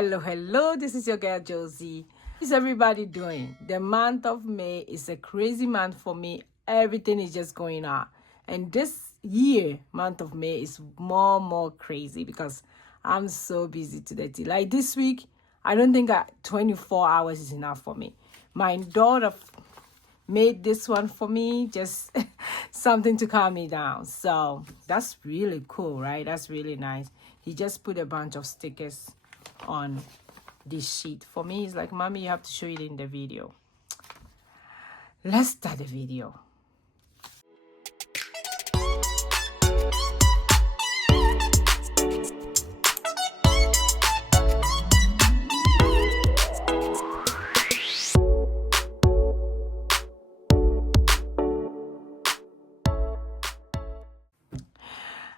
Hello, this is your girl Josie. How's everybody doing? The month of May is a crazy month for me. Everything is just going on. And this year, month of May, is more crazy because I'm so busy today. Like this week, I don't think 24 hours is enough for me. My daughter made this one for me, just something to calm me down. So that's really cool, right? That's really nice. He just put a bunch of stickers on this sheet for me. It's like, mommy, you have to show it in the video. Let's start the video.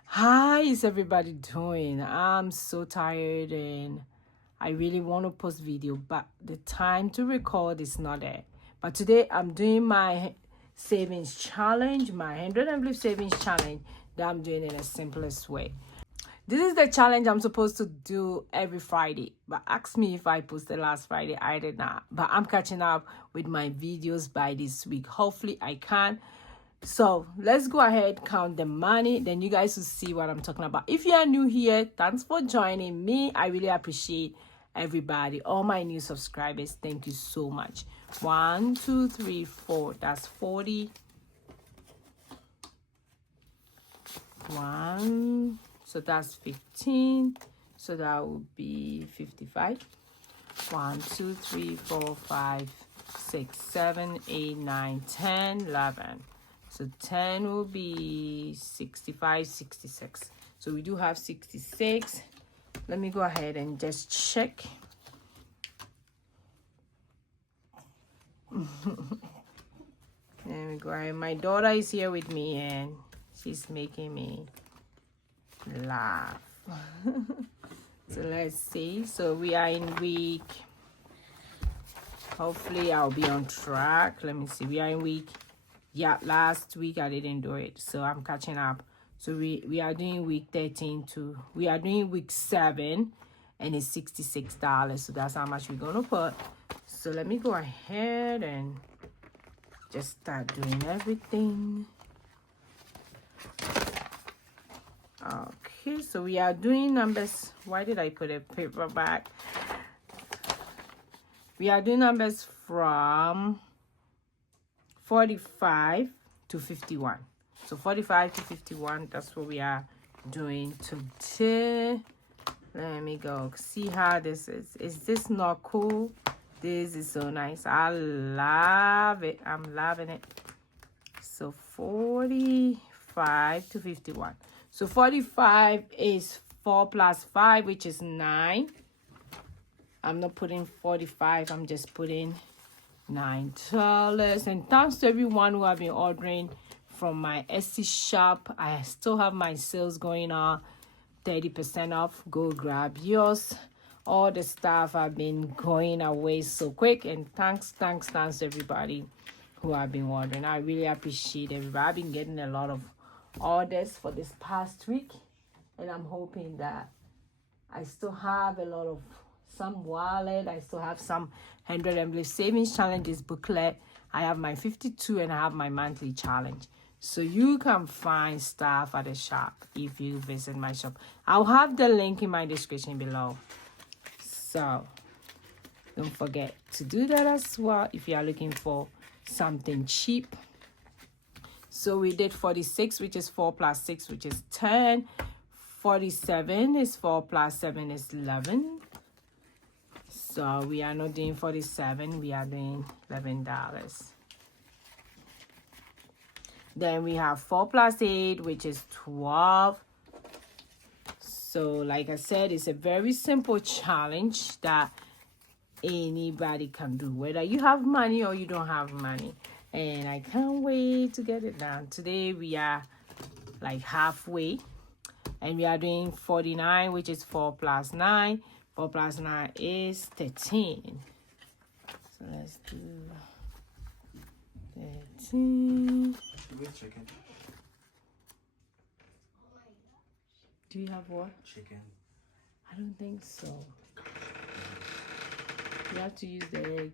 How is everybody doing? I'm so tired and I really want to post video, but the time to record is not there. But today I'm doing my savings challenge, my 100 envelope savings challenge that I'm doing in the simplest way. This is the challenge I'm supposed to do every Friday, but ask me if I posted last Friday. I did not, but I'm catching up with my videos by this week. Hopefully I can. So let's go ahead, count the money, then you guys will see what I'm talking about. If you are new here, thanks for joining me. I really appreciate everybody, all my new subscribers. Thank you so much. 1 2 3 4, that's 40. 1, so that's 15, so that would be 55. 1 2 3 4 5 6 7 8 9 10 11. So 10 will be 65, 66. So we do have 66. Let me go ahead and just check. There we go. Ahead. My daughter is here with me and she's making me laugh. So let's see. So we are in week. Hopefully I'll be on track. Let me see. We are in week. Yeah, last week I didn't do it, so I'm catching up. So we are doing week 13 to we are doing week 7, and it's $66. So that's how much we're gonna put. So let me go ahead and just start doing everything. Okay, so we are doing numbers. Why did I put a paper back? We are doing numbers from 45 to 51. So 45 to 51, that's what we are doing today. Let me go see how this is. Is this not cool? This is so nice. I love it. I'm loving it. So 45 to 51. So 45 is 4 plus 5, which is 9. I'm not putting 45. I'm just putting $9. And thanks to everyone who have been ordering from my Etsy shop. I still have my sales going on, 30% off. Go grab yours. All the stuff have been going away so quick, and thanks to everybody who have been ordering. I really appreciate everybody. I've been getting a lot of orders for this past week, and I'm hoping that I still have a lot of some wallet. I still have some 100 envelope savings challenges booklet. I have my 52 and I have my monthly challenge. So you can find stuff at the shop if you visit my shop. I'll have the link in my description below. So don't forget to do that as well if you are looking for something cheap. So we did 46, which is 4 plus 6, which is 10. 47 is 4 plus 7 is 11. So we are not doing 47, we are doing $11. Then we have 4 plus 8, which is 12. So like I said, it's a very simple challenge that anybody can do, whether you have money or you don't have money. And I can't wait to get it done. Today we are like halfway. And we are doing 49, which is 4 plus 9. 4 plus 9 is 13. So let's do 13. Chicken. Do you have what? Chicken. I don't think so. You have to use the egg.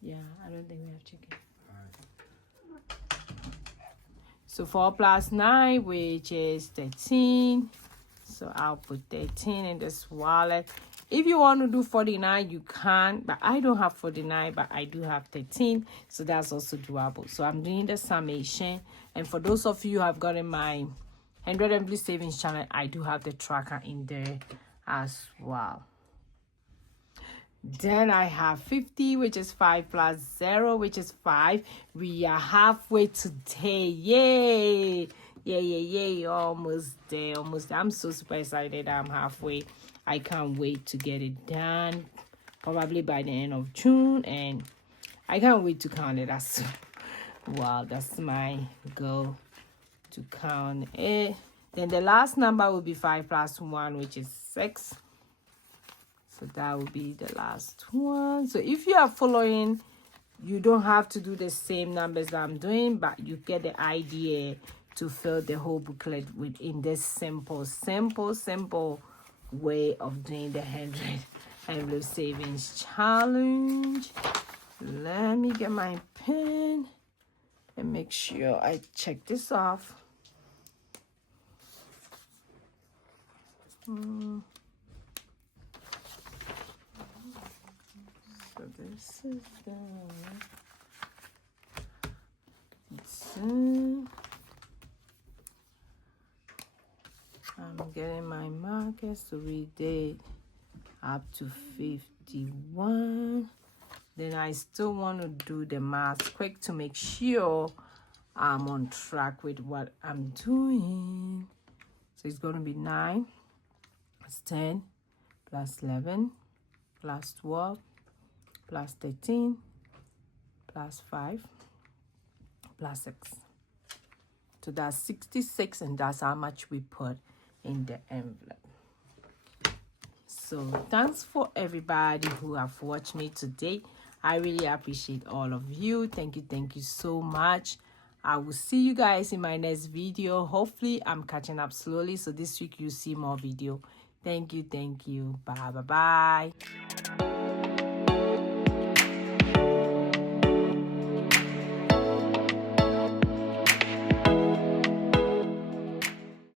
Yeah, I don't think we have chicken. So 4 plus 9, which is 13. So I'll put 13 in this wallet. If you want to do 49, you can, but I don't have 49, but I do have 13. So that's also doable. So I'm doing the summation. And for those of you who have gotten my 100 Emily Savings channel, I do have the tracker in there as well. Then I have 50, which is 5 plus 0, which is 5. We are halfway today. Yay! Yay. Almost there. I'm so super excited. I'm halfway. I can't wait to get it done. Probably by the end of June. And I can't wait to count it as well. Wow, that's my goal, to count it. Then the last number will be 5 plus 1, which is 6. So that will be the last one. So if you are following, you don't have to do the same numbers that I'm doing, but you get the idea to fill the whole booklet within this simple way of doing the 100 Envelope Savings Challenge. Let me get my pen and make sure I check this off. So this is I'm getting my markers, so we did up to 51. Then I still want to do the math quick to make sure I'm on track with what I'm doing. So it's going to be 9 plus 10 plus 11 plus 12 plus 13 plus 5 plus 6. So that's 66, and that's how much we put in the envelope. So thanks for everybody who have watched me today. I really appreciate all of you. Thank you so much. I will see you guys in my next video. Hopefully I'm catching up slowly, so this week you see more video. Thank you. Bye.